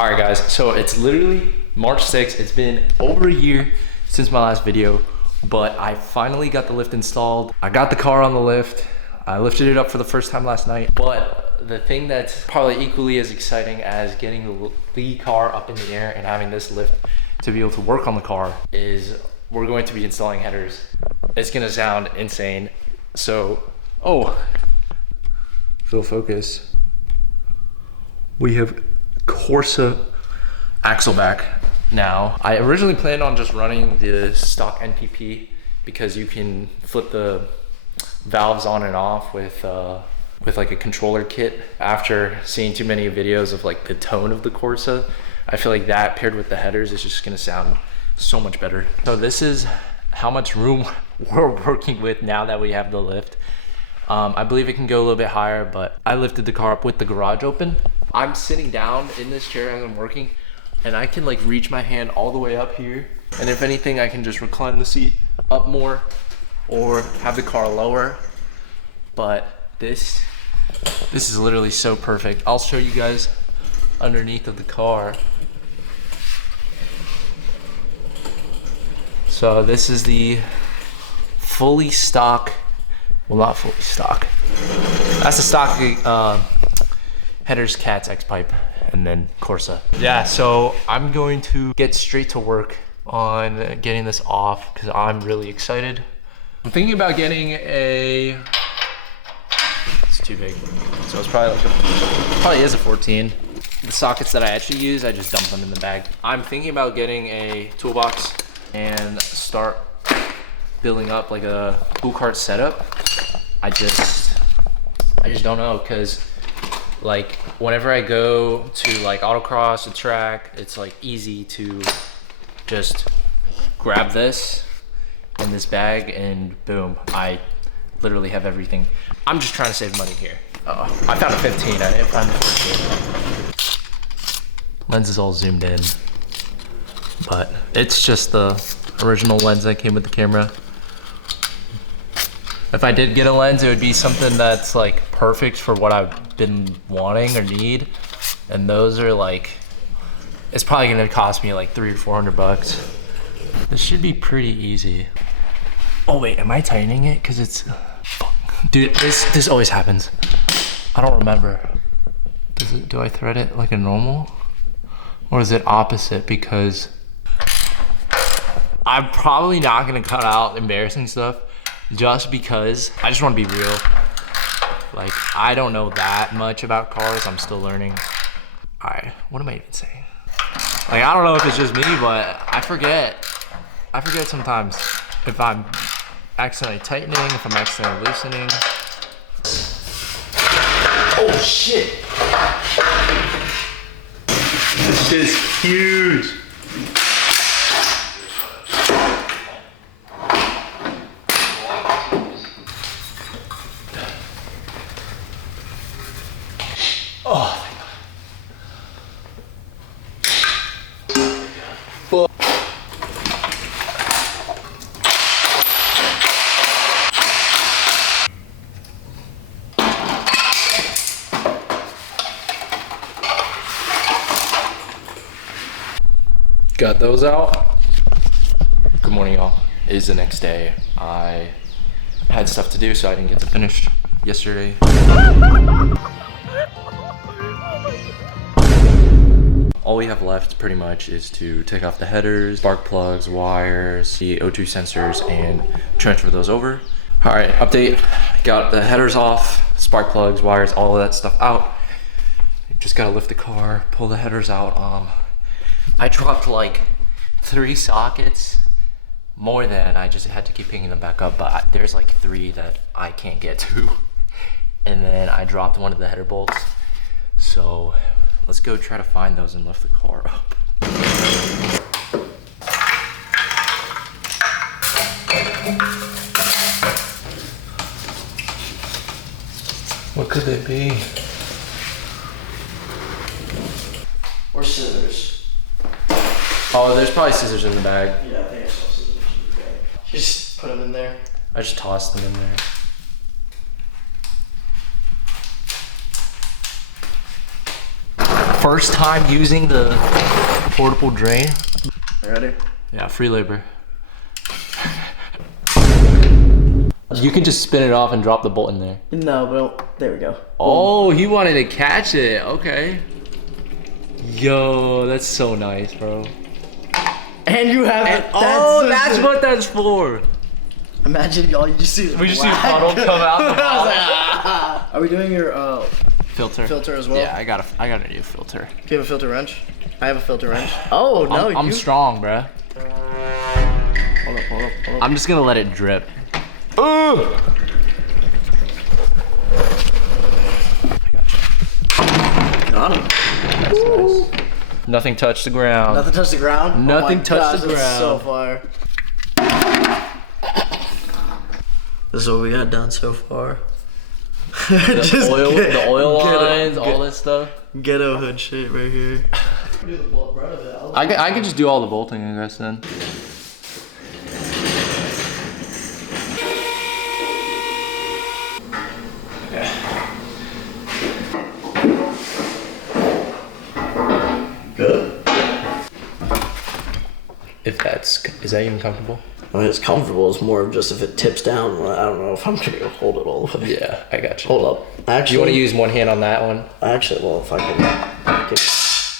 All right guys, so it's literally March 6th. It's been over a year since my last video, but I finally got the lift installed. I got the car on the lift. I lifted it up for the first time last night, but the thing that's probably equally as exciting as getting the car up in the air and having this lift to be able to work on the car is we're going to be installing headers. It's gonna sound insane. So, full focus. We have Corsa axle back now. I originally planned on just running the stock NPP because you can flip the valves on and off with like a controller kit. After seeing too many videos of like the tone of the Corsa, I feel like that paired with the headers is just gonna sound so much better. So this is how much room we're working with now that we have the lift. I believe it can go a little bit higher, but I lifted the car up with the garage open. I'm sitting down in this chair as I'm working, and I can like reach my hand all the way up here. And if anything, I can just recline the seat up more or have the car lower. But this is literally so perfect. I'll show you guys underneath of the car. So this is the fully stock, well, not fully stock. That's the stock headers, cats, X-pipe, and then Corsa. Yeah, so I'm going to get straight to work on getting this off because I'm really excited. I'm thinking about getting a, it's too big. So it's probably like probably is a 14. The sockets that I actually use, I just dump them in the bag. I'm thinking about getting a toolbox and start building up like a go-kart setup. I just don't know, because like whenever I go to like autocross, a track, it's like easy to just grab this in this bag and boom, I literally have everything. I'm just trying to save money here. I found a 15, I didn't find the 14. Lens is all zoomed in, but it's just the original lens that came with the camera. If I did get a lens, it would be something that's like perfect for what I've been wanting or need. And those are like, it's probably gonna cost me like $300 or $400. This should be pretty easy. Oh wait, am I tightening it? Cause it's, dude, this always happens. I don't remember. Do I thread it like a normal? Or is it opposite? Because I'm probably not gonna cut out embarrassing stuff just because I just wanna be real. Like, I don't know that much about cars, I'm still learning. All right, what am I even saying? Like, I don't know if it's just me, but I forget sometimes if I'm accidentally tightening, if I'm accidentally loosening. Oh shit! This shit is huge. Oh my God. Got those out. Good morning, y'all. It is the next day. I had stuff to do, so I didn't get to finish yesterday. All we have left pretty much is to take off the headers, spark plugs, wires, the O2 sensors, and transfer those over. All right, update. Got the headers off, spark plugs, wires, all of that stuff out. Just gotta lift the car, pull the headers out. I dropped like 3 sockets, more than I just had to keep picking them back up, but there's like 3 that I can't get to. And then I dropped one of the header bolts. So let's go try to find those and lift the car up. What could they be? Or scissors. Oh, there's probably scissors in the bag. Yeah, I think I saw scissors in the bag. Just put them in there. I just tossed them in there. First time using the portable drain. Ready? Yeah, free labor. You can just spin it off and drop the bolt in there. No, but there we go. Oh, he wanted to catch it. Okay. Yo, that's so nice, bro. And you have it. That's what that's for. Imagine y'all, you just see We just see a puddle come out the bottom. Are we doing your Filter as well? Yeah, I got a new filter. Do you have a filter wrench? I have a filter wrench. Oh no, I'm strong, bruh. Hold up. I'm just gonna let it drip. I gotcha. Got him. Nice. Nothing touched the ground. Nothing touched the ground? Nothing touched the that's ground. so far. This is what we got done so far. The oil lines, all this stuff. Ghetto hood shit right here. I can just do all the bolting, I guess, then. Good. Is that even comfortable? I mean, it's comfortable. It's more of just if it tips down, I don't know if I'm gonna hold it all the way. Yeah, I got you. Hold up. Actually, Do you want to use one hand on that one? Actually, well, if I can.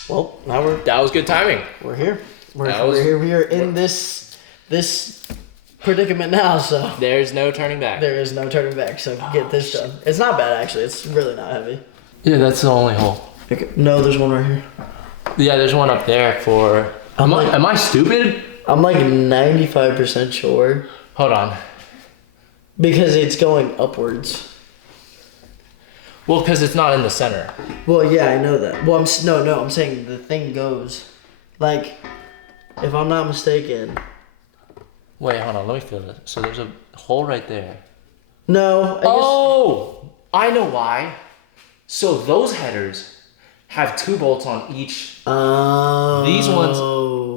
Well, now That was good timing. we're here. We're here in this predicament now. So There's no turning back. there is no turning back. So get this done. It's not bad actually. It's really not heavy. Yeah, that's the only hole. Okay. No, there's one right here. Yeah, there's one up there for. Am I stupid? I'm like 95% sure Hold on. because it's going upwards. Well, because it's not in the center. Well, yeah, I know that. Well, I'm saying the thing goes, like, if I'm not mistaken. Wait, hold on. Let me feel this. So there's a hole right there. No. I know why. So those headers have 2 bolts on each. Oh.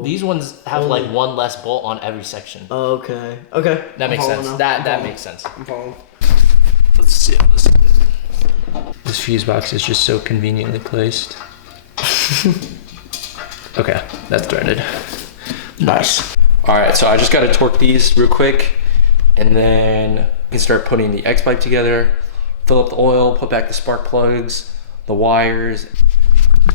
These ones have like one less bolt on every section. Okay. Okay. That makes sense. That makes sense. I'm following. Let's see how this. This fuse box is just so conveniently placed. Okay, that's threaded. Nice. All right, so I just gotta torque these real quick, and then we can start putting the X pipe together, fill up the oil, put back the spark plugs, the wires.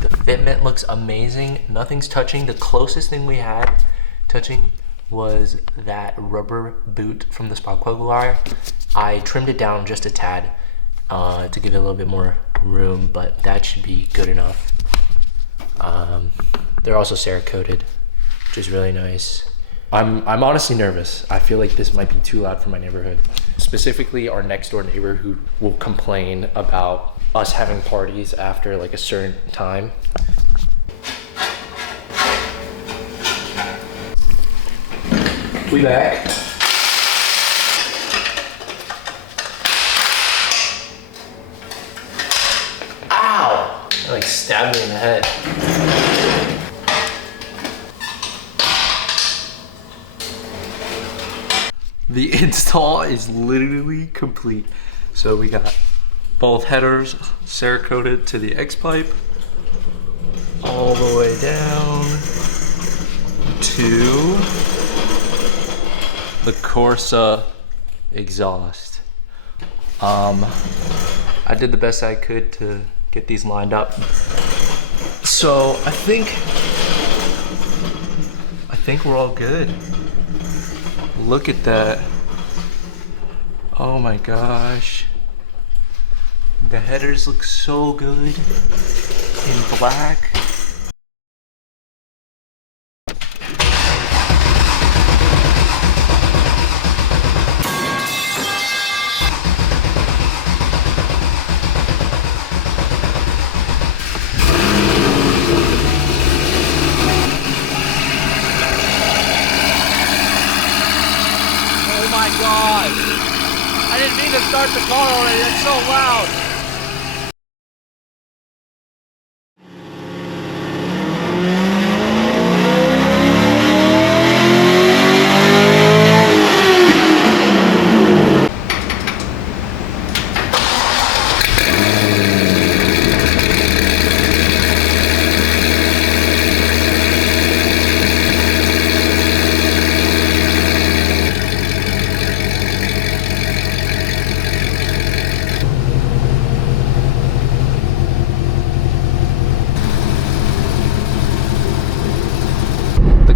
The fitment looks amazing. Nothing's touching. The closest thing we had touching was that rubber boot from the spark plug wire. I trimmed it down just a tad to give it a little bit more room, but that should be good enough. They're also Cerakoted, which is really nice. I'm honestly nervous. I feel like this might be too loud for my neighborhood. Specifically our next door neighbor who will complain about us having parties after like a certain time. We back. Ow! It like stabbed me in the head. The install is literally complete. So we got both headers Cerakoted to the X pipe, all the way down to the Corsa exhaust. I did the best I could to get these lined up. So I think we're all good. Look at that. Oh my gosh. The headers look so good in black. Oh my God. I didn't mean to start the car already. That's so loud.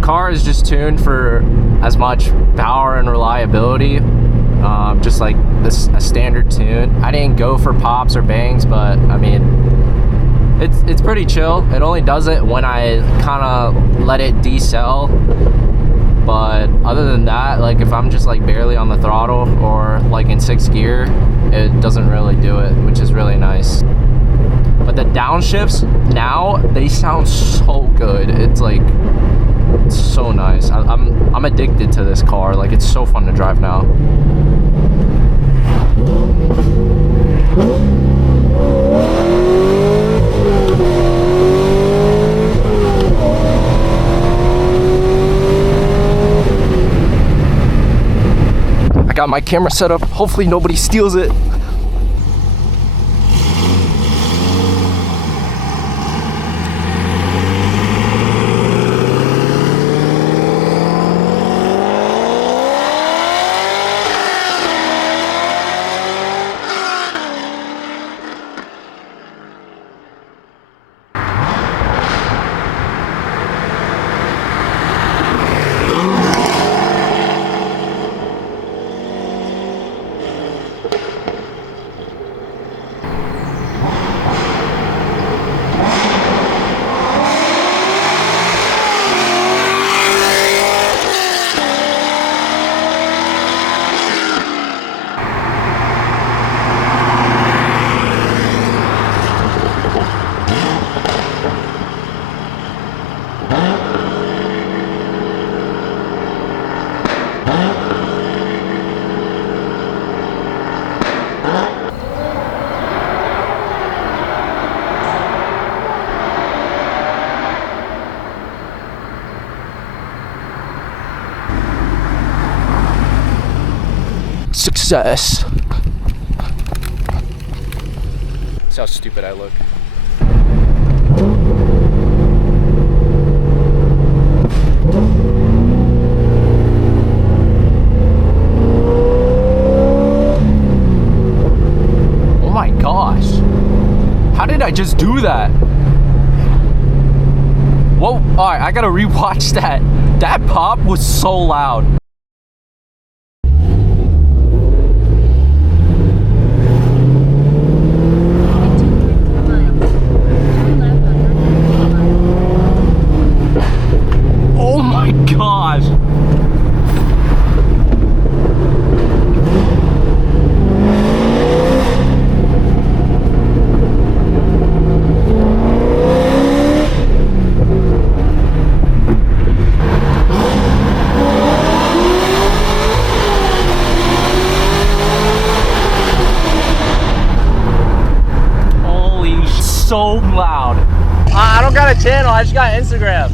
car is just tuned for as much power and reliability, just like this a standard tune. I didn't go for pops or bangs, but I mean, it's pretty chill. It only does it when I kind of let it decel. But other than that, like if I'm just like barely on the throttle or like in 6th gear, it doesn't really do it, which is really nice. But the downshifts now, they sound so good. It's like, it's so nice. I'm addicted to this car. Like it's so fun to drive now. I got my camera set up. Hopefully nobody steals it. Success. See how stupid I look. Oh my gosh. How did I just do that? Whoa, alright, I gotta rewatch that. That pop was so loud. So loud. I don't got a channel, I just got Instagram.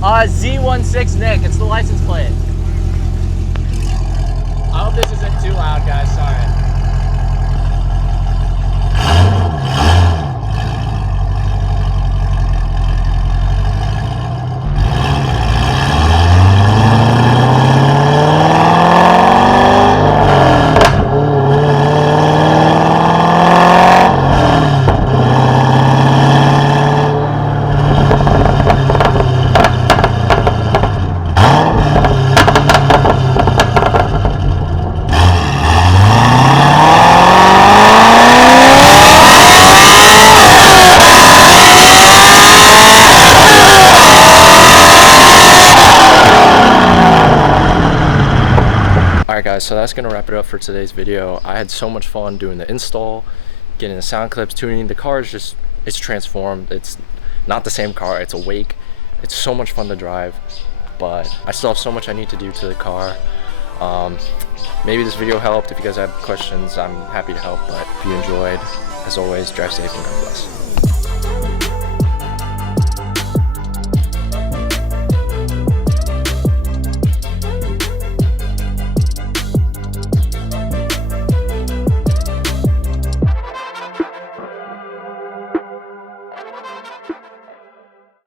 Z16 Nick, it's the license plate. I hope this isn't too loud, guys, sorry. So that's gonna wrap it up for today's video. I had so much fun doing the install, getting the sound clips, tuning the car. Is just, it's transformed. It's not the same car, it's awake. It's so much fun to drive, but I still have so much I need to do to the car. Maybe this video helped. If you guys have questions, I'm happy to help, but if you enjoyed, as always, drive safe and God bless.